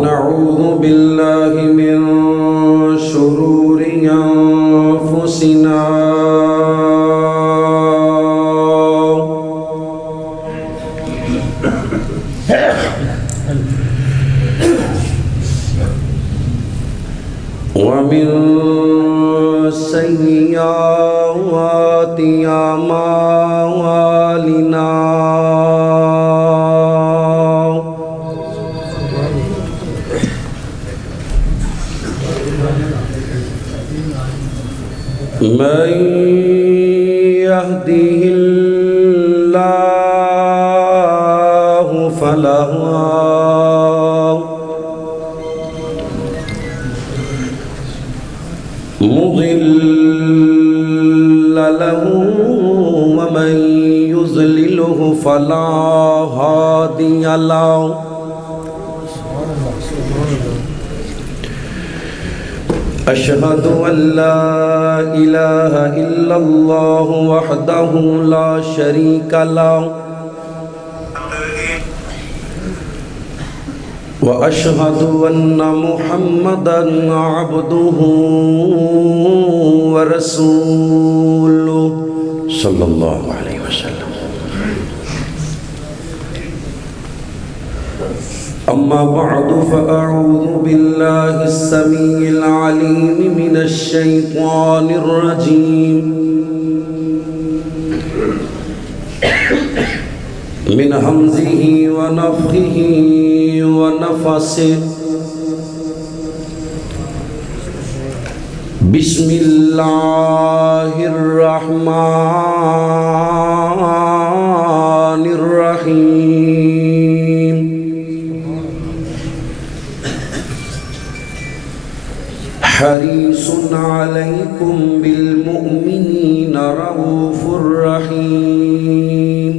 ونعوذ بالله من شرور أنفسنا ومن سيئات أعمالنا من يهده الله فلا مضل له ومن يضلله فلا هادي له أشهد أن لا إله إلا الله وحده لا شريك له وأشهد أن محمدًا عبده ورسوله صلى الله عليه وسلم. أما بعد فأعوذ بالله السميع العليم من الشيطان الرجيم من همزه ونفخه ونفسه. بسم الله الرحمن الرحيم. حريص عليكم بالمؤمنين رؤوف رحيم.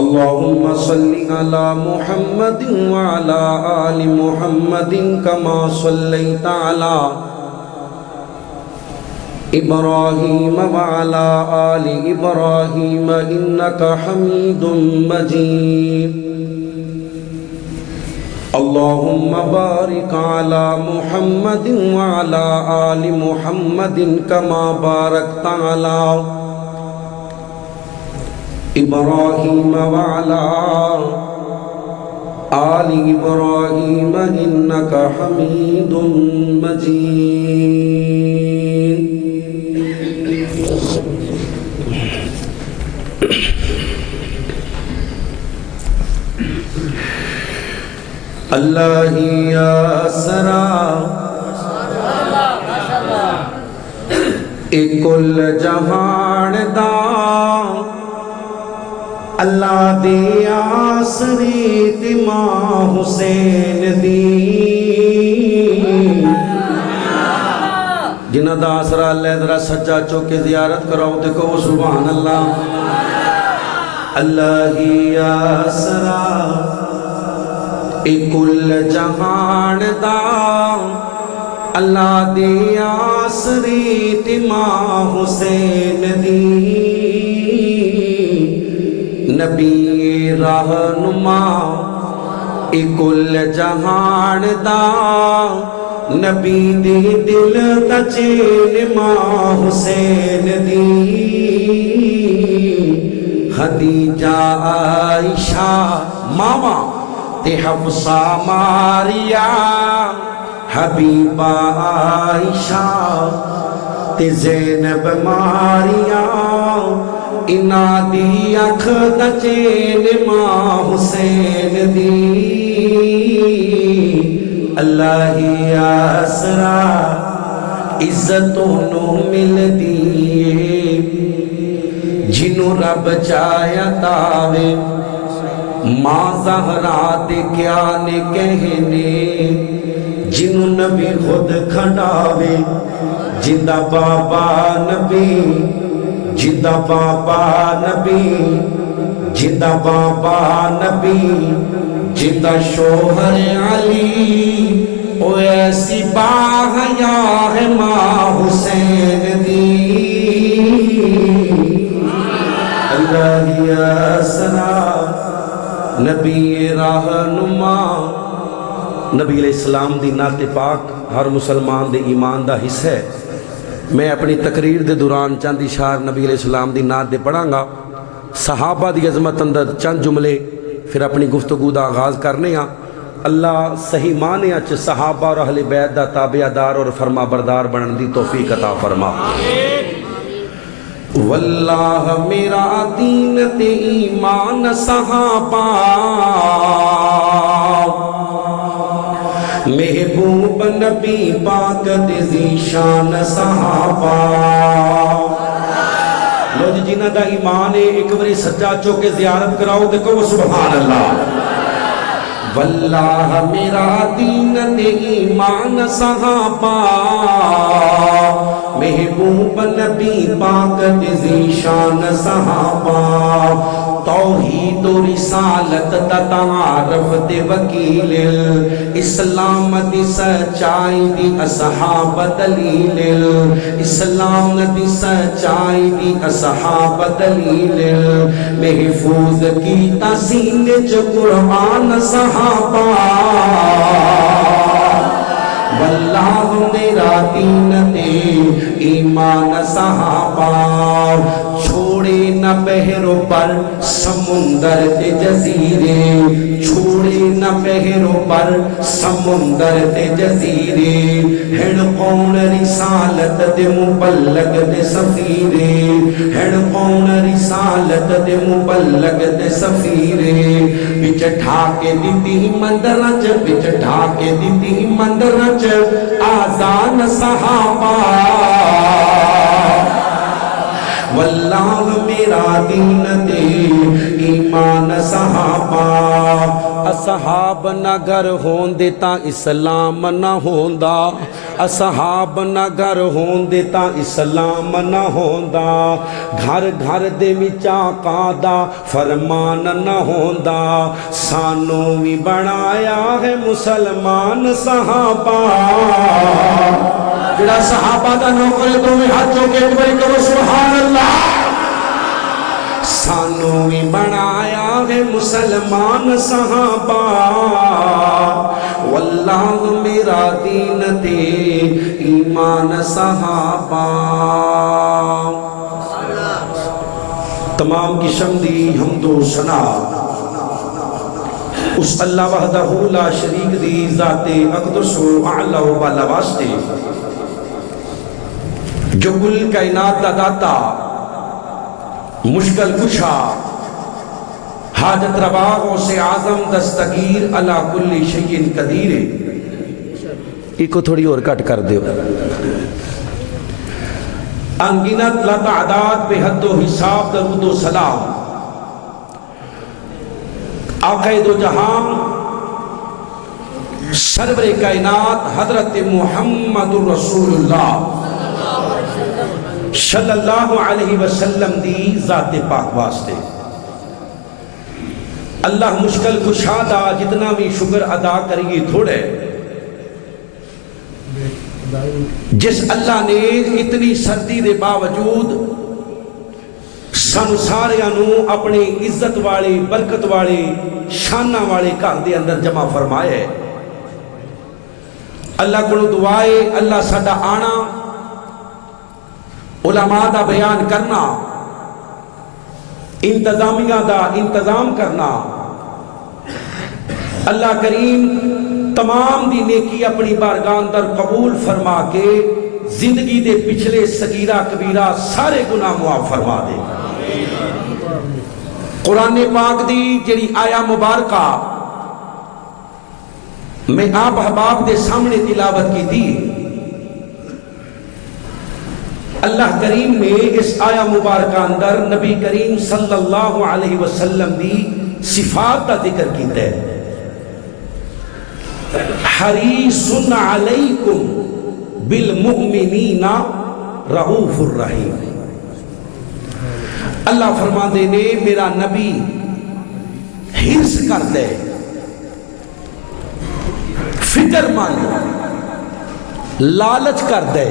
اللهم صل على محمد وعلى آل محمد كما صليت على إبراهيم وعلى آل إبراهيم إنك حميد مجيد. اللهم بارك على محمد وعلى آل محمد كما باركت على إبراهيم وعلى آل إبراهيم إنك حميد مجيد. اللہ یا سرا کل جہان دا اللہ دی آسری ماں حسین دی جنہ دا آسرا اللہ ذرا سجا چوکے زیارت کراؤ تے کہو سبحان اللہ. اللہ یا سرا کل جہان دا اللہ دی آسری ماں حسین دی نبی رہنما کل جہان دا نبی دی دل دا چین ماں حسین دی خدیجہ عائشہ ماما تے حفصہ ماریا حبیبہ عائشہ تے زینب ماریا انا دی اکھ دا چین ماں حسین دی. اللہ آسرا عزتوں نو مل دیئے جنوں رب چاہیا تاوے ماں زہرا دے کیا نے کہنے جنوں نبی خود کھڑاوے جندہ بابا نبی جندہ بابا نبی جندہ بابا نبی جندہ شوہر علی او ایسی باحیا ہے ماں حسین دی. اللہ یا سلام نبی علیہ السلام دی نعت پاک ہر مسلمان دے ایمان دا حصہ ہے. میں اپنی تقریر دے دوران چند اشعار نبی علیہ السلام دی نعت دے پڑھاں گا. صحابہ دی عظمت اندر چند جملے پھر اپنی گفتگو دا آغاز کرنے ہاں. اللہ صحیح معنی اچ صحابہ اور اہل بیت دا تابعدار اور فرما بردار بنن دی توفیق عطا فرما. واللہ میرا دین تے ایمان صحابہ محبوب نبی پاک دے ذیشان صحابہ. لو جی جنہ دا ایمان ہے ایک بری سجا چوکے زیارت کراؤ دیکھو سبحان اللہ. واللہ میرا دین تے ایمان صحابہ محبوب نبی پاک دے ذیشان صحابہ. توحید و رسالت دا تعارف تے وکیل اسلام دی سچائی دی اصحاب دلیل اسلام دی سچائی دی اصحاب دلیل محفوظ کی تسین جو قرآن صحابہ. واللہ میرا دین تے ایمان صحابہ چھوڑے نہ بحروں پر سمندر تے جزیرے چھوڑے نہ بحروں پر سمندر تے جزیرے ہن کون رسالت دے مبلغ دے سفیرے ہن کون رسالت دے مبلغ دے سفیرے بچ ٹھاکے دیتی مندرچ بچ ٹھاکے دیتی مندرچ آزان صحابہ. واللہ میرا دین تے ایمان صحابہ. اصحاب نہ گھر ہوندے تا اسلام نہ ہوندا اصحاب نہ گھر ہوندے تا اسلام نہ ہوندا. گھر گھر دے وچ آقا دا فرمان نہ ہوندا. سانوں وی بنایا ہے مسلمان صحابہ. جڑا صحابہ دا نوکر تو میں ہاتھ چوکے ایک باری کرو سبحان اللہ. سانوں وی بنایا ہے مسلمان صحابہ. واللہ میرا دین تے ایمان صحابہ. تمام قسم دی حمد و ثنا اس اللہ وحدہ لا شریک دی ذات اقدس و اعلی و بالا واسطے جو کل کائنات دا داتا مشکل کشا حاجت روا غوث اعظم دستگیر علی کل شیء قدیر. ایک کو تھوڑی اور کٹ کر دیو. انگنت لا تعداد بے حد و حساب درود و سلام آقا دو جہان سرور کائنات حضرت محمد رسول اللہ صلی اللہ علیہ وسلم دی ذات پاک واسطے. اللہ مشکل کشادہ جتنا بھی شکر ادا کریے تھوڑے. جس اللہ نے اتنی سردی دے باوجود سانو ساریانو اپنی عزت والے برکت والے شانہ والے گھر دے اندر جمع فرمائے. اللہ کو دعائے اللہ ساڈا آنا علماء دا بیان کرنا انتظامیہ دا انتظام کرنا اللہ کریم تمام دی نیکی اپنی بارگاہ اندر قبول فرما کے زندگی دے پچھلے صغیرہ کبیرہ سارے گناہ معاف فرما دے. قرآن پاک دی جڑی آیا مبارکہ میں آپ احباب دے سامنے تلاوت کی تھی. اللہ کریم نے اس آیا مبارکہ اندر نبی کریم صلی اللہ علیہ وسلم دی صفات کا ذکر کیتا ہے. حریص علیکم بالمؤمنین رؤوف الرحیم. اللہ فرما دے نے میرا نبی حرص کر دے فکر مند لالچ کر دے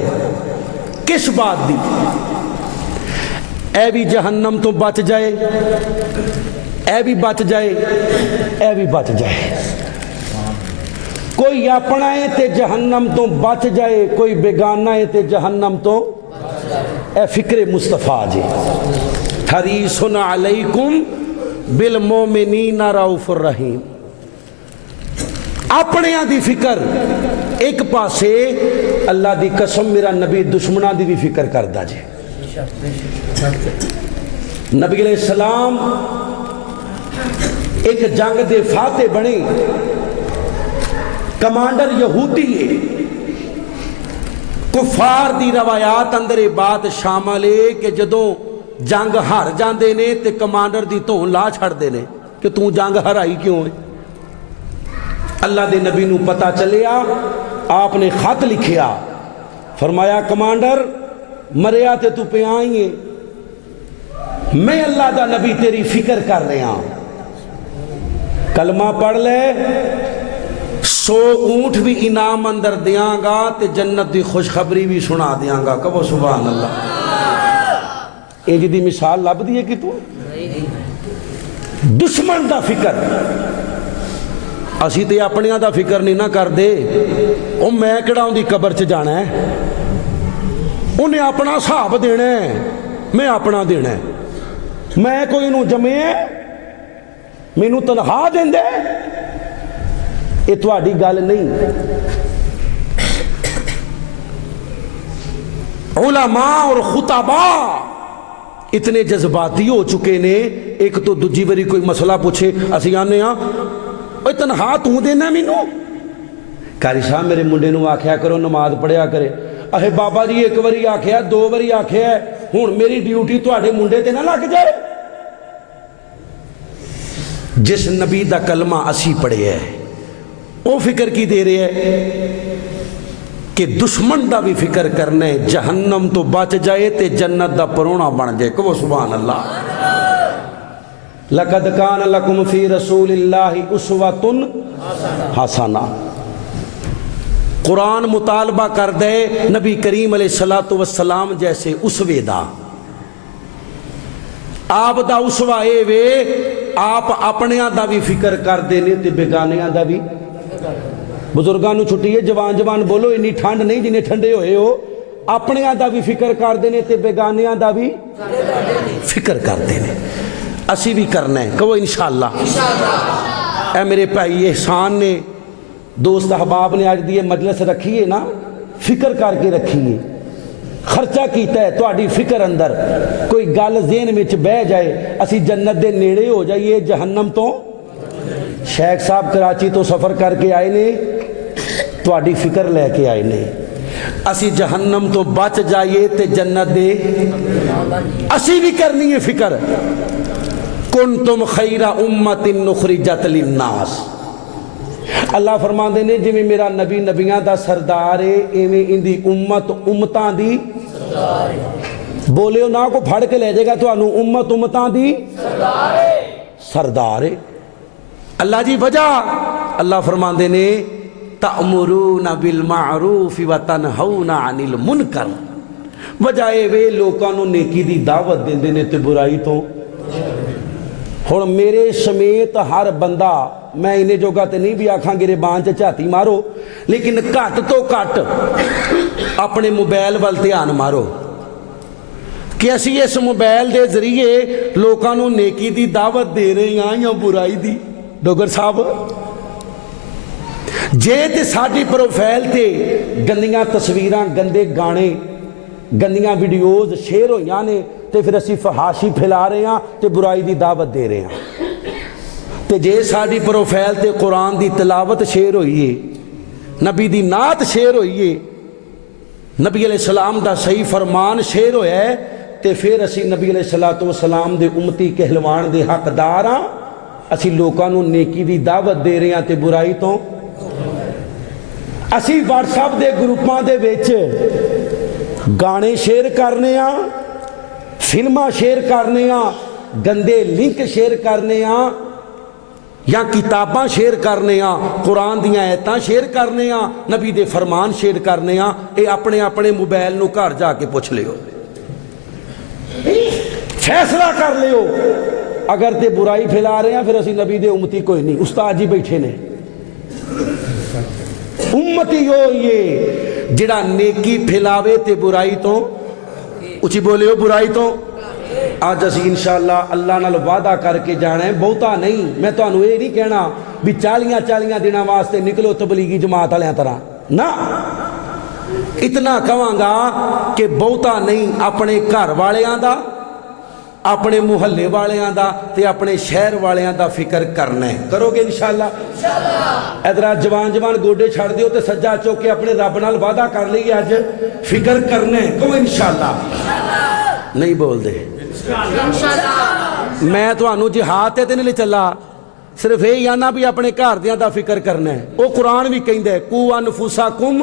کس بات دی اے بھی جہنم تو بچ جائے اے بھی بچ جائے اے بھی بچ جائے. کوئی اپنا ہے تے جہنم تو بچ جائے، کوئی بیگانہ ہے تے جہنم تو اے فکر مصطفیٰ جی۔ حریص علیکم بالمومنین رؤوف الرحیم۔ اپنے دی فکر ایک پاسے، اللہ دی قسم میرا نبی دشمنہ دی بھی فکر کردہ جی۔ نبی علیہ السلام ایک جنگ دے فاتح بنے، کمانڈر یہودی ہے، کفار دی روایات اندر بات شامل ہے کہ جدوں جنگ ہار جاندے نے تے کمانڈر دی تو لا چھڑ دے نے کہ تو جنگ ہرائی کیوں ہے۔ اللہ دے نبی نو پتا چلیا، آپ نے خط لکھیا، فرمایا کمانڈر مریا تے تو پہ آئیں، میں اللہ دا نبی تیری فکر کر رہا ہوں، کلمہ پڑھ لے، 100 اونٹ بھی انعام اندر دیاں گا تے جنت دی خوشخبری بھی سنا دیاں گا۔ کہو سبحان اللہ۔ اے جی دی مثال لب دی ہے کہ تو دشمن دا فکر، اسی تے اپنیاں دا فکر نہیں نہ کر دے، او میں کڑا ہوں دی قبر چ جانا ہے، انہیں اپنا صحاب دینا ہے، میں اپنا دینا ہے، میں کوئی نو جمعے میں نو تنہا دیں دے، یہ تو آڑی گال نہیں۔ علماء اور خطباء اتنے جذباتی ہو چکے نے، ایک تو دجی بری کوئی مسئلہ پوچھے اسی آنے ہاں اوہ تنہا تو دینا میں نو، کاری صاحب میرے منڈے نو آکھیا کرو نماز پڑھیا کرے، اہے بابا جی ایک بری آکھیا 2 بری آکھیا ہے، ہون میری ڈیوٹی تو آڑے منڈے تے نہ لگ جائے۔ جس نبی دا کلمہ اسی پڑھے ہے وہ فکر کی دے رہے ہے کہ دشمن دا بھی فکر کرنے، جہنم تو بچ جائے تے جنت دا پرونا بن جائے۔ کہو سبحان اللہ۔ لَقَدْ كَانَ لَكُمْ فِي رَسُولِ اللَّهِ أُسْوَةٌ حَسَنَةٌ۔ قرآن مطالبہ کر دے نبی کریم علیہ السلام جیسے اسوے دا، آپ دا اسوہ اے وے، آپ اپنیاں دا بھی فکر کر دینے تے بیگانیاں دا بھی۔ بزرگانو چھٹی ہے، جوان بولو، انی ٹھنڈ نہیں جنہیں ٹھنڈے ہوئے ہو، اپنیاں دا بھی فکر کر دینے تے بیگانیاں دا بھی فکر کر دینے، اسی بھی کرنا ہے۔ کہو انشاءاللہ۔ اے میرے بھائی احسان نے، دوست احباب نے آج دیئے مجلس رکھی ہے نا، فکر کر کے رکھی ہے، خرچہ کیتا ہے تو آڑی فکر اندر، کوئی گال ذہن میں بہ جائے، اسی جنت دے نیڑے ہو جائیے، جہنم تو۔ شیخ صاحب کراچی تو سفر کر کے آئے نے، تو آڑی فکر لے کے آئے نے، اسی جہنم تو بچ جائیے تے جنت دے، اسی بھی کرنی ہے فکر۔ کنتم خیر امت نخرجت للناس، اللہ فرما دینے جی میں میرا نبی نبیاں دا سردار ہے، ایویں ان دی امت امتاں دی بولے ہو نا کو پھڑ کے لے جائے گا تو انہوں امت امتاں دی سردار ہے۔ اللہ جی وجہ، اللہ فرما دینے تأمرون بالمعروف وتنہون عن المنکر، وجہ وے لوکانوں نیکی دی دعوت دیں دینے تے برائی تو۔ اور میرے سمیت ہر بندہ، میں انہیں جو کہتے نہیں بھی آکھاں گرے بانچ چاہتی مارو، لیکن کٹ تو کٹ اپنے موبائل وال دھیان مارو کہ اسی اس موبائل دے ذریعے لوکانوں نیکی دی دعوت دے رہے ہیں یا برائی دی۔ ڈوگر صاحب جے تے ساڑھی پروفائل تے گندیاں تصویراں، گندے گانے، گندیاں ویڈیوز شیئر ہو یانے تے پھر اسی فحاشی پھیلا رہے ہیں تے برائی دی دعوت دے رہے ہیں۔ تے جے ساڑھی پروفائل تے قرآن دی تلاوت شیئر ہوئی ہے، نبی دی نعت شیئر ہوئی ہے، نبی علیہ السلام دا صحیح فرمان شیئر ہویا ہے، تے پھر اسی نبی علیہ السلام دے امتی کہلوان دے حقدار ہاں، اسی لوکانوں نیکی دی دعوت دے رہے ہیں تے برائی تو۔ اسی واٹس ایپ دے گروپاں دے وچ گانے شیئر کرنے ہاں، فلمہ شیئر کرنے ہاں، گندے لنک شیئر کرنے ہاں، یا کتاباں شیئر کرنے ہاں، قرآن دیاں آیتاں شیئر کرنے ہاں، نبی دے فرمان شیئر کرنے ہاں۔ اے اپنے اپنے موبائل نو گھر جا کے پوچھ لے ہو، فیصلہ کر لے ہو۔ اگر تے برائی پھیلا رہے ہیں پھر اسی نبی دے امتی کوئی نہیں، استاد جی بیٹھے نے۔ امتی ہو یہ جڑا نیکی پھیلاوے تے برائی تو اچھی بولے ہو برائی تو آج اسی انشاءاللہ اللہ نال وعدہ کر کے جانا ہے بہتا نہیں میں تو انہوں یہ نہیں کہنا بھی 40 دنوں واسطے نکلو تبلیغی جماعت والے طرح نہ اتنا کہاں گا کہ بہتا نہیں اپنے گھر والیاں دا اپنے محلے والیاں دا تے اپنے شہر والیاں دا فکر کرنا ہے کرو گے انشاءاللہ ادھر جوان جوان گوڈے چھڑ دیو تے سجا چوکے اپنے رب نال وعدہ کر لئیے آج فکر کرنا ہے کہو انشاءاللہ نہیں بول دے میں تو انہوں جہاد تے نہیں لے چلا صرف یہ آنا بھی اپنے گھر دیاں دا فکر کرنا ہے وہ قرآن بھی کہندے ہے قو انفسکم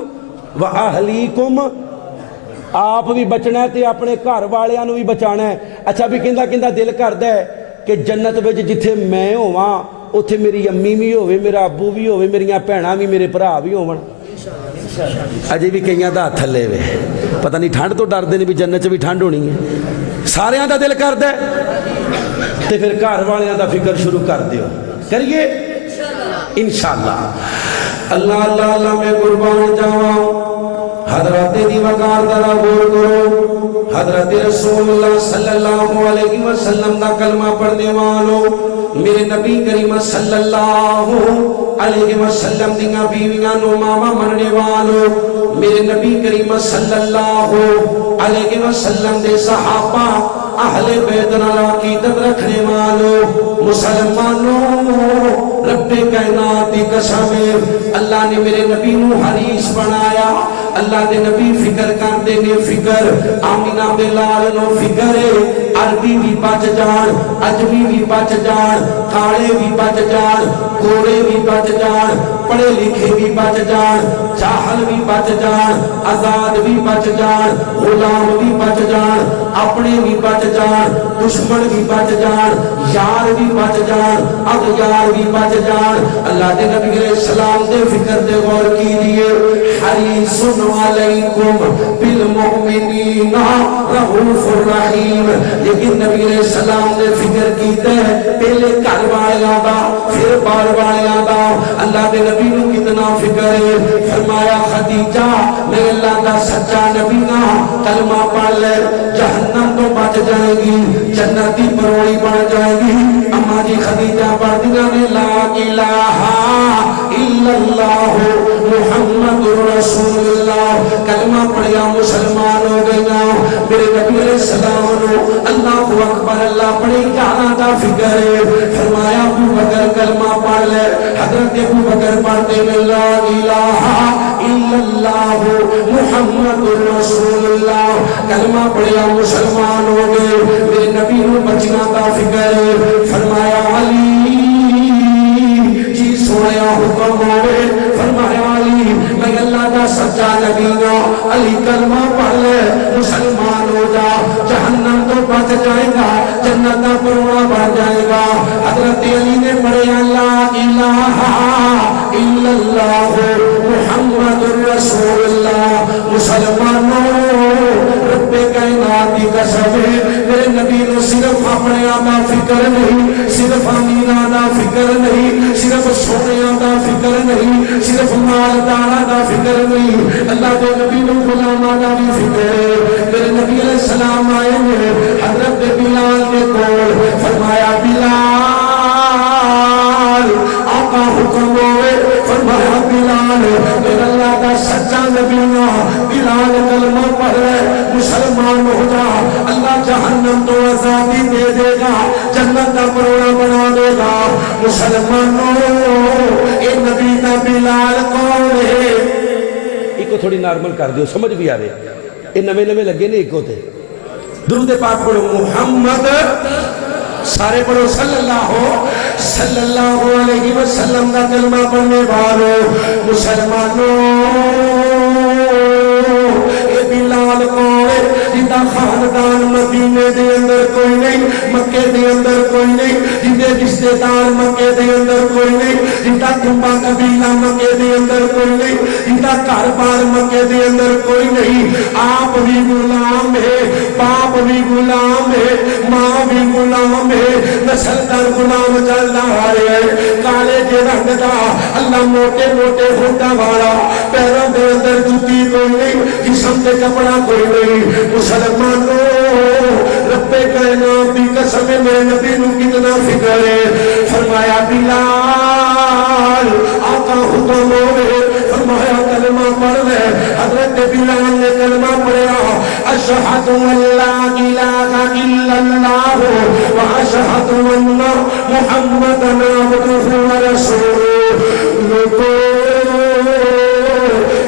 و اہلیکم آپ بھی بچنا ہے تے اپنے گھر والیاں نو بھی بچانا ہے اچھا بھی کہندا دل کردا ہے کہ جنت وچ جتھے میں ہوواں اوتھے میری امی بھی ہوے میرا ابو بھی ہوے میریاں بھیناں بھی میرے بھرا بھی ہون اجے بھی کئیاں دا ہاتھ تھلے وے پتہ نہیں ٹھنڈ تو ڈردے نے بھی جنت بھی ٹھنڈ ہونی ہے ساریاں دا دل کردا ہے تے پھر گھر والیاں دا فکر شروع کر دیو کریے انشاءاللہ اللہ اللہ اللہ میں قربان جاواں حضرت دی وقار درہ بول کرو حضرت رسول اللہ صلی اللہ علیہ وسلم دا کلمہ پڑھنے والوں میرے نبی کریم صلی اللہ علیہ وسلم دیاں بیویاں نو ماما مننے والوں میرے نبی کریم صلی اللہ علیہ وسلم دے صحابہ اہل بیت نال عقیدت رکھنے والوں مسلمانوں رب کائنات دی قسم اللہ نے میرے نبی نو حریص بنایا اللہ دے نبی فکر کر دے نے فکر آمینہ بلال نو فکر عربی بھی بچ جان عجمی بھی بچ جان کاڑے بھی بچ جان گھوڑے بھی بچ جان پڑھے لکھے بھی بچ جان جاہل بھی بچ جان آزاد بھی بچ جان غلام بھی بچ جان اپنے بھی بچ جان دشمن بھی بچ جان یار بھی بچ جان اغیار بھی بچ جان اللہ دے نبی علیہ السلام دے فکر دے غور کیجئے حریص علیکم بالمؤمنین رؤوف الرحیم لیکن نبی علیہ السلام نے فکر کیتے ہیں پہلے گھر والیاں دا پھر بار والیاں دا اللہ دے نبی نو کتنا فکر ہے فرمایا خدیجہ میں اللہ دا سچا نبی نا کلمہ پڑھ لے جہنم تو بچ جائے گی جنتی پروڑی بن جائے گی اما جی خدیجہ پڑھ دیا نے لا الہ الا اللہ محمد رسول اللہ کلمہ پڑھیا مسلمان ہو گیا میرے نبی علیہ السلام نے اللہ اکبر اللہ پڑھی جانا دا فکر ہے فرمایا ابو بکر کلمہ پڑھ لے حضرت ابو بکر پڑھتے میں لا الہ الا اللہ محمد رسول اللہ کلمہ پڑھیا مسلمان ہو گئے میرے نبی نے بچنا دا فکر ہے فرمایا علی جی سویا حکم ہوئے فرمایا علی میں اللہ دا سچا نبی نا علی کلمہ پڑھ لے مسلمان ہو جا جہنم تو بچ جائے گا جنت کا پروڑا بڑھ جائے گا حضرت علی نے پڑھے لا الہ الا اللہ محمد رسول اللہ مسلمانوں رب کائنات کی قسم میرے نبی نے صرف اپنے آدھا فکر نہیں صرف امینہ دا فکر نہیں صرف سونے دا فکر نہیں صرف مالدارہ دا فکر نہیں اللہ دے نبی نے غلامہ دا بھی فکر ہے میرے نبی علیہ السلام آئے ہیں حضرت بلال کے کول فرمایا بلال آقا حکم ہوئے فرمایا بلال میرا اللہ کا سچا نبی نا بلال کلمہ پڑھ رہے مسلمان ہو جا اللہ جہنم تو آزادی دے دے گا جنت کا پروڑا بنا دے گا مسلمانوں اے نبی کا بلال کون ہے ایک کو تھوڑی نارمل کر دیو سمجھ بھی آوے اے نوے نوے لگے نے ایک ہوتے درود پاک پڑھو محمد سارے پڑھو صلی اللہ علیہ وسلم کا کلمہ پڑھنے والوں مسلمانوں اے بلال کوئے جنہ خاندان مدینے دے اندر کوئی نہیں مکے دے اندر کوئی نہیں جنہ رشتہ دار مکے دے اندر کوئی نہیں جنہ کنبا قبیلہ مکے دے اندر کوئی نہیں جنہ کاربار مکے دے اندر کوئی نہیں آپ بھی غلام ہے باپ بھی غلام ہے ماں بھی غلام ہے سردار غلام چلدا آ رہا ہے کالے جے رنگ دا اللہ موٹے موٹے ہونٹاں والا پیروں دے اندر جوتی کوئی نہیں جسم تے کپڑا کوئی نہیں مسلمانوں رب کائنات دی قسم میرے نبی نو کتنا فکر ہے فرمایا بلال آقا حکم ہوئے فرمایا کلمہ پڑھ لے حضرت بلال نے کلمہ پڑھا اشہد ان لا الہ الا اللہ و اشہد ان محمدا عبدہ و رسولہ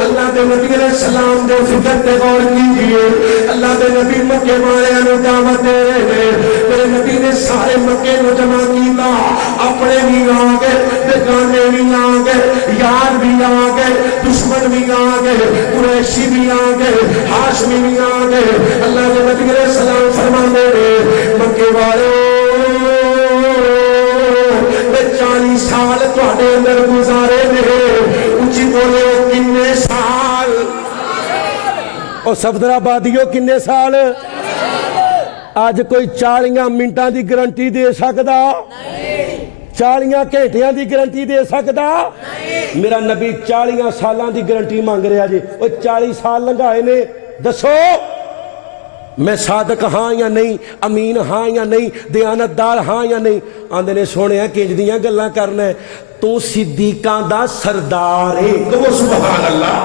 اللہ دے نبی علیہ السلام دے فکر تے غور کیجئے اللہ دے نبی مکے والے نو دعوت دے رہے میرے نبی نے سارے مکے نو جمع کیتا اپنے بھی آ گئے بیگانے بھی آ گئے یار بھی آ گئے دشمن بھی آ گئے قریشی بھی آ گئے ہاشمی بھی آ گئے اللہ دے نبی علیہ السلام فرمانے رہے مکے والے 40 سال تواڈے اندر گزارے نے اونچی بولے کنے سال او صفدر آبادیو کنے سال آج کوئی 40 منٹاں دی گارنٹی دے سکدا 40 گھنٹیاں دی گارنٹی دے سکدا میرا نبی 40 سالاں دی گارنٹی مانگ رہا جی او 40 سال لنگائے نے دسو میں صادق ہاں یا نہیں امین ہاں یا نہیں دیانتدار ہاں یا نہیں آندے نے سونے ہیں کنج دیاں گلاں کرنا ہے تو صدیقاں دا سردار ہے کہو سبحان اللہ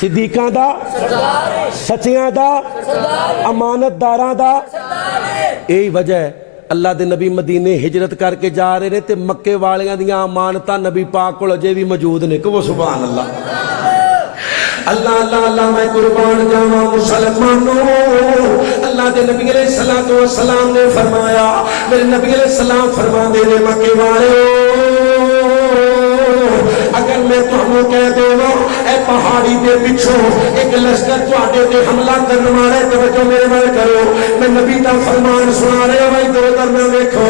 صدیقاں دا سچیاں دا امانتداراں دا یہی وجہ ہے اللہ دے نبی مدینے ہجرت کر کے جا رہے تے مکے والیاں دیاں امانتاں نبی پاک کول اجے بھی موجود نے کہو سبحان اللہ اللہ اللہ اللہ میں قربان جاواں مسلمانوں اللہ دے نبی علیہ السلام نے فرمایا میرے نبی علیہ السلام فرماندے نے مکے والے اگر میں تمہیں کہہ دیواں اے پہاڑی دے پچھوں ایک لشکر تواڈے تے حملہ کرن والے توجہ میرے ول کرو میں نبی دا فرمان سنا رہا ہوں ادھر ادھر نہ دیکھو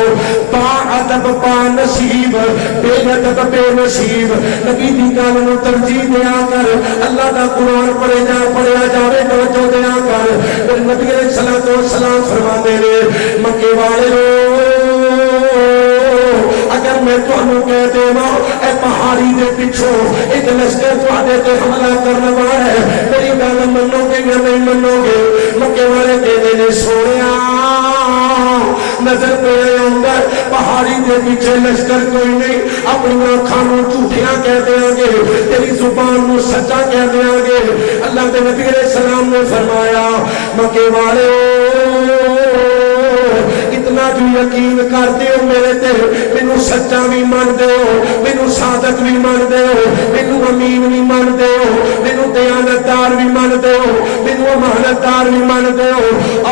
با ادب با نصیب بے ادب بے نصیب نبی دی گل نوں ترجیح دیا کر اللہ دا قرآن پڑھیا جاوے توجہ دیا کر میرے نبی علیہ السلام فرماندے نے مکے والے اگر میں تمہیں کہہ دیواں اے پہاڑی دے پچھوں ایک لشکر تواڈے تے حملہ کرنے والا ہے میری گل منو گے یا نہیں منو گے مکے والے کہندے نے سونیا نظر پہ اندر پہاڑی دے پیچھے لشکر کوئی نہیں اپنی آنکھاں نوں جھوٹیاں کہہ دیاں گے تیری زبان نوں سچا کہہ دیاں گے اللہ دے نبی علیہ السلام نے فرمایا مکے والے اتنا جو یقین کر دیو میرے تے مینوں سچا بھی مان دیو مینوں صادق بھی مان دیو مینوں امین بھی مان دیو مینوں دیانتدار بھی مان دیو مینوں امانتدار بھی مان دیو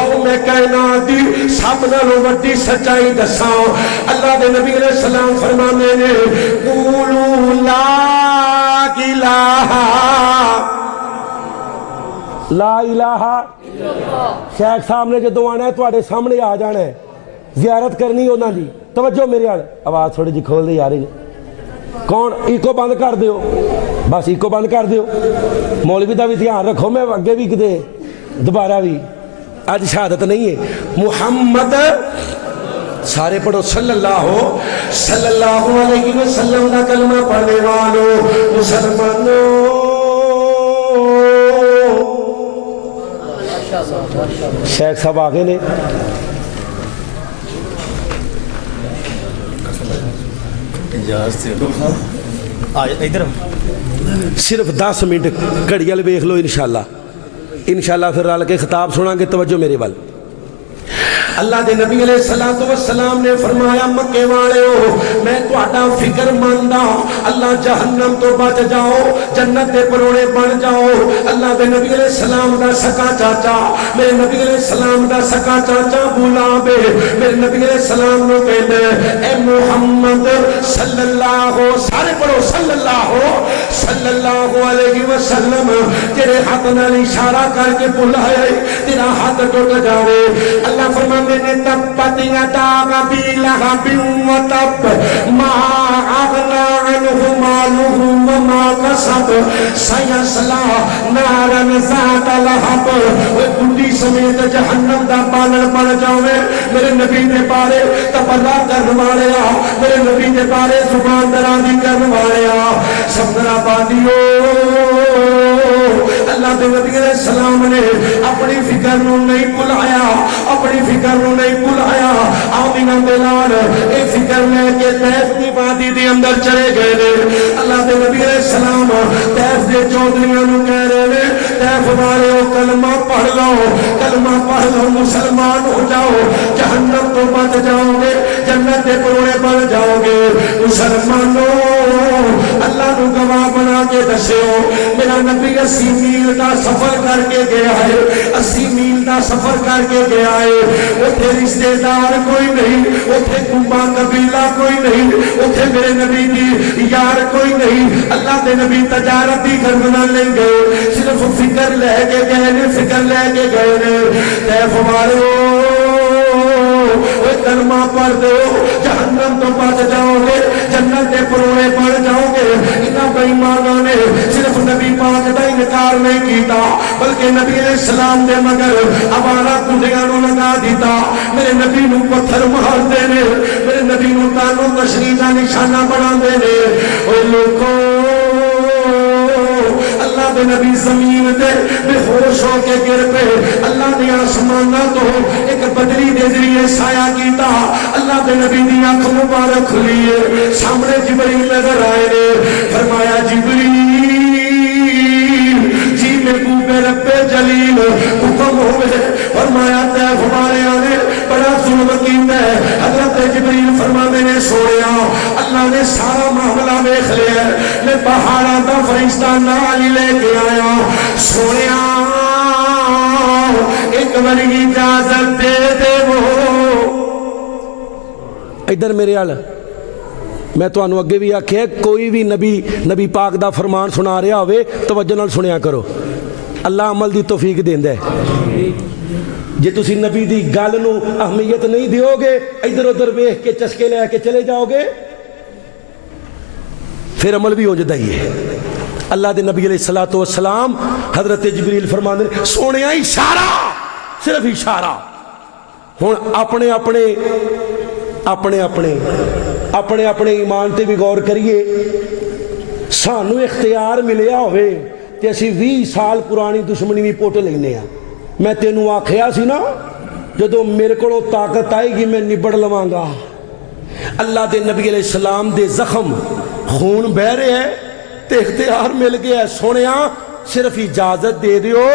آؤ میں کائنات دی سب نالوں وڈی سچائی دساں اللہ دے نبی علیہ السلام فرماندے نے قولوا لا الہ لا الہ شیخ صاحب نے جدوں آنا ہے تواڈے سامنے آ جانا ہے زیارت کرنی انہاں دی توجہ میرے حال آواز تھوڑی جی کھول دے یار کون ایکو بند کر دیو بس ایکو بند کر دیو مولوی دا بھی دھیان رکھو میں اگے بھی کدے دوبارہ بھی آج شہادت نہیں ہے محمد سارے پڑھو صلی اللہ علیہ وسلم دا کلمہ پڑھنے والوں مسلمانوں شیخ صاحب آگے نے صرف 10 منٹ گھڑیال ویکھ لو انشاءاللہ پھر رل کے خطاب سنا گے توجہ میرے وال اللہ دے نبی علیہ السلام نے فرمایا مکے والے ہو میں تہاڈا فکر ماندا اللہ جہنم تو بچ جاؤ جنت دے پروڑے بن جاؤ اللہ دے نبی علیہ السلام دا سکا چاچا میرے نبی علیہ السلام دا سکا چاچا بولا بے میرے نبی علیہ السلام نو کہندے اے محمد صلی اللہ سارے پڑھو صلی اللہ صلی اللہ علیہ وسلم تیرے ہاتھ نال اشارہ کر کے بلایا تیرا ہاتھ ٹوٹ جاوے اللہ فرماندے نے تبت یدا ابی لہب وتب ما اغنى عنه ماله وما کسب سیصلی نارا ذات لہب وہ بڈھی سمیت جہنم دا بالن بن جاوے میرے نبی نے بارے تبرہ کرنے والے میرے نبی نے بارے زبان درازی کرنے والے سمندرہ باندیو اللہ دے نبی علیہ السلام نے اپنی فکر نو نہیں بلایا اپنی فکر نو نہیں بلایا آمینہ دلال ایک فکر لے کے طیف دی وادی دی اندر چلے گئے نے اللہ دے نبی علیہ السلام طیف دے چودریاں نو کہہ رہے نے طیف والے ہو کلمہ پڑھ لو مسلمان ہو جاؤ جہنم تو بچ جاؤ گے جنت دے پروڑے بن جاؤ گے مسلمانوں اللہ نو گواہ بنا کے دسیو میرا نبی 80 میل دا سفر کر کے گیا ہے 80 میل دا سفر کر کے گیا ہے اتھے رشتے دار کوئی نہیں اتھے کنبا قبیلہ کوئی نہیں اتھے میرے نبی دی یار کوئی نہیں اللہ دے نبی تجارتی گھرنا لے گئے صرف فکر لے کے گئے نے فکر لے کے گئے نے طیف والے کلمہ پڑھ دو جہنم تو بچ جاؤ گے جنت دے پروڑے بڑھ جاؤ گے انہاں بے ایماناں نے صرف نبی پاک دا انکار نہیں کیتا بلکہ نبی علیہ السلام دے مگر آوارہ کنڈیاں نو لگا دیتا میرے نبی نو پتھر مار دے نے میرے نبی نو تانو تشریح دا نشانہ بنا دے نے اوے لوگوں اللہ دے نبی زمین دے بے ہوش ہو کے گر پہ اللہ نے آسمانہ تو ایک بدری دے ذریعے سایہ کیتا اللہ دے نبی دی آنکھ مبارک کھلیے سامنے جبریل نظر آئے نے فرمایا جبریل جی میں بوبے رب جلیل حکم ہوئے فرمایا طیف ہمارے آنے بڑا ظلم کیتا ہے حضرت جبریل فرمانے نے سوڑیا اللہ نے سارا معاملہ دیکھ لیا میں پہاڑا دا فرشتہ نالی لے کے آیا سوڑیا ایک بڑی اجازت دے دے وہ ادھر میرے آل میں تو انہوں اگے بھی آکھے کوئی بھی نبی پاک دا فرمان سنا رہا ہوئے توجہ نال سنیا کرو اللہ عمل دی توفیق دیندہ ہے جے تسی نبی دی گل نو اہمیت نہیں دیو گے ادھر ادھر بیخ کے چسکے لے کے چلے جاؤ گے پھر عمل بھی ہو جاتا ہی ہے اللہ دے نبی علیہ السلام حضرت جبریل فرماندے سونے اشارہ صرف اشارہ ہن اپنے ایمان تے بھی غور کریے سانو اختیار ملیا ہوئے تے اسی 20 سال پرانی دشمنی بھی پوٹ لینے ہیں میں تینوں آکھیا سی نا جدو میرے کو طاقت آئے گی میں نبڑ لواں گا اللہ دے نبی علیہ السلام دے زخم خون بہ رہے ہیں تے اختیار مل گیا ہے سونیا صرف اجازت دے دیو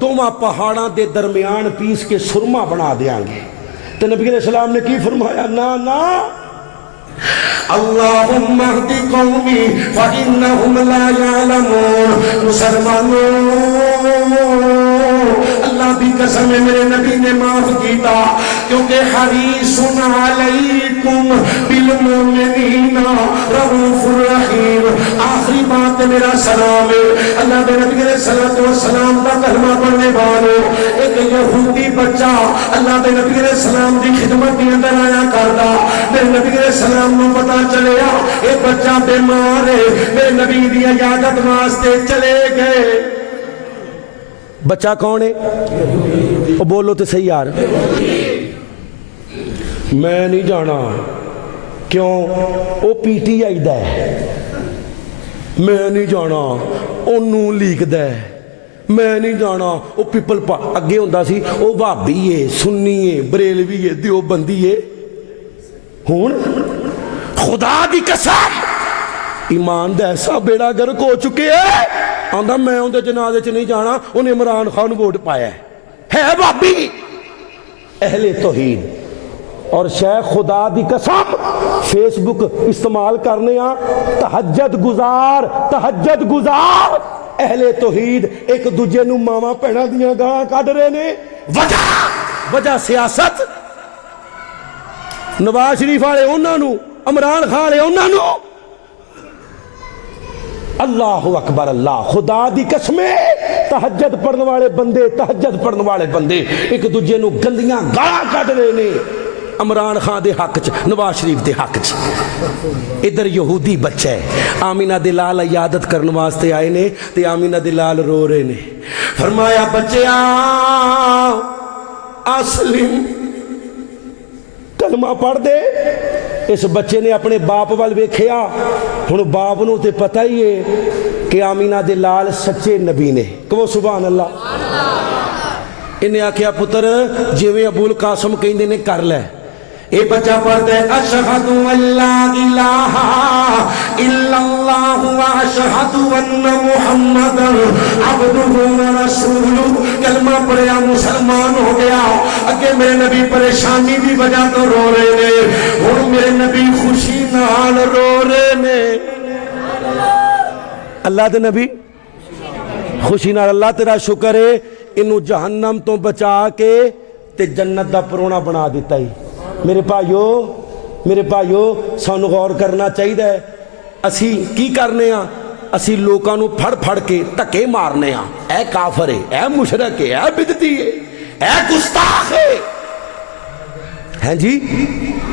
دوما پہاڑاں دے درمیان پیس کے سرما بنا دیاں گے تو نبی علیہ السلام نے کی فرمایا نا اللہم اہدی قومی فإنہم لا یعلمون مسلمانوں اللہ بھی قسم میرے نبی نے معاف کیتا کیونکہ حریص علیکم بالمؤمنین رؤوف الرحیم آخری بات میرا سلام ہے اللہ دے نبی علیہ السلام کا کلمہ پڑھنے والوں ایک یہودی بچہ اللہ دے نبی علیہ السلام دی خدمت کے اندر آیا کرتا میرے نبی علیہ السلام کو پتا چلے ایک بچہ بیمار ہے میرے نبی دی عیادت واسطے چلے گئے بچہ کون ہے وہ بولو تو صحیح یار میں نہیں جانا کیوں وہ پی ٹی آئی دا ہے میں نہیں جانا انہوں لیک دا ہے میں نہیں جانا وہ پیپل اگے ہوندہ سی وہ بھابی ہے سنی ہے بریلوی ہے دیوبندی ہے ہون خدا دی قسم ایمان دا ایسا بیڑا گرک ہو چکے ہیں آندھا میں اندھے جنازے چ نہیں جانا انہیں عمران خان ووٹ پایا ہے بھابی اہل توحید اور شیخ خدا دی قسم فیس بک استعمال کرنے تہجد گزار اہل توحید ایک دوجے نو ماما پہنا دیاں گاں کڈ رہے نے وجہ سیاست نواز شریف والے انہاں نو عمران خان والے انہاں نو اللہ اکبر اللہ خدا دی قسمیں تہجد پڑھن والے بندے ایک دوجے نو گندیاں گالاں کڈ رہے نے عمران خان دے حق چ نواز شریف دے حق چ ادھر یہودی بچہ ہے آمینہ دے لال عیادت کرن واسطے آئے نے تے آمینہ دے لال رو رہے نے فرمایا بچیا اسلم کلمہ پڑھ دے اس بچے نے اپنے باپ وال ویکھیا ہن باپ نو تے پتہ ہی ہے کہ آمینہ دے لال سچے نبی نے کہو سبحان اللہ انہیں آکھیا پتر جیویں ابو القاسم کہندے نے کر لے اے بچہ پڑھتا ہے اشہد ان لا الہ الا اللہ و اشہد ان محمد عبدہ و رسولہ کلمہ پڑھیا مسلمان ہو گیا اگے میرے نبی پریشانی دی وجہ تو رو رہے نے اور میرے نبی خوشی نال رو رہے نے اللہ دے نبی خوشی نال اللہ تیرا شکر ہے انہوں جہنم تو بچا کے تے جنت دا پرونا بنا دیتا ہی میرے بھائیو سانو غور کرنا چاہیے اسی کی کرنے ہاں اسی لوکاں نو پھڑ پھڑ کے تکے مارنے ہاں اے کافر ہے اے مشرک ہے اے بدعتی ہے اے گستاخ ہے ہیں جی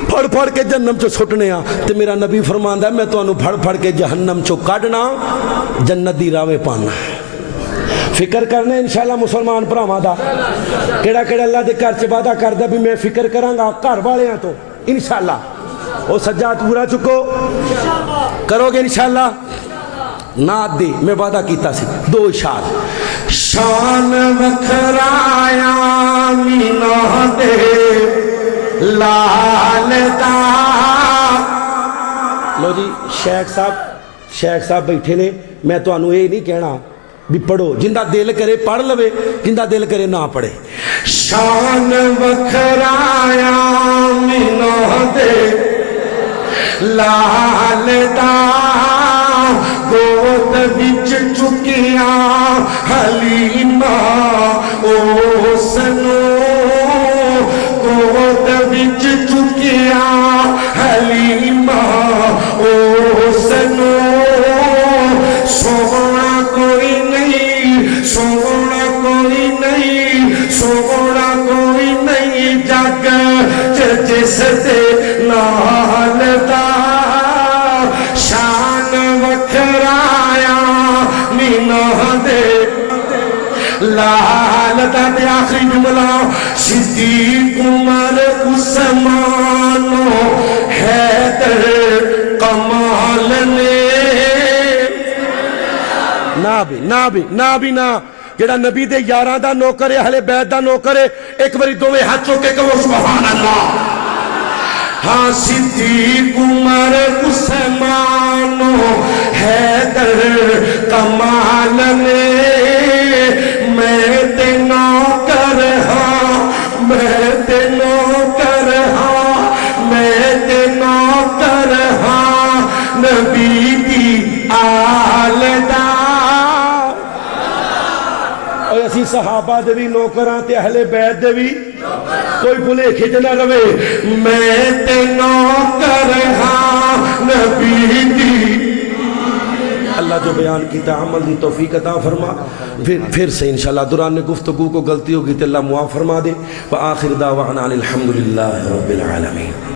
پھڑ پھڑ کے جہنم چو سٹنے ہاں تے میرا نبی فرماندا ہے میں تانوں پھڑ پھڑ کے جہنم چو کڈنا جنت دی راوے پانا فکر کرنا انشاءاللہ مسلمان بھراواں دا کیڑا کیڑا اللہ دے گھر چ وعدہ کردا بھی میں فکر کراں گا گھر والیاں تو انشاءاللہ او سجاد پورا چکو کرو گے انشاءاللہ نات دی میں وعدہ کیتا سی دو اشار شان وکھرایا مینا دے لال دا لو جی شیخ صاحب بیٹھے نے میں تو انہوں یہ نہیں کہنا بھی پڑھو جندہ دل کرے پڑھ لوے جندہ دل کرے نہ پڑھے شان وکھرایا مینا دے لال دا گود وچ چکیا حلیمہ او سنو گود وچ چکیا حلیمہ او سنو سونا کوئی نہیں سونا کوئی نہیں سونا کوئی نہیں جگ جس دے نال دا شان وکھرایا مینا دے لال دا دے آخری جملہ صدیق عمر عثمان حیدر کمال نے نہ بھی جڑا نبی دے یاراں دا نوکر ہے اہل بیت دا نوکر ہے ایک باری دوویں ہاتھ چوک کے کہو سبحان اللہ ہاں صدیق عمر عثمان حیدر کمال نے میں تے نوکر ہاں میں تے نوکر ہاں میں تے نوکر ہاں نبی دی آل دا اسی صحابہ دے بھی نوکراں تے اہل بیت دے بھی کوئی بھلے نہ رہے میں تے نوکر ہاں نبی دی اللہ جو بیان کیتا عمل دی توفیق عطا فرما پھر سے انشاءاللہ دوران گفتگو کو غلطی ہوگی تو اللہ معاف فرما دے وآخر دعوانا الحمدللہ رب العالمین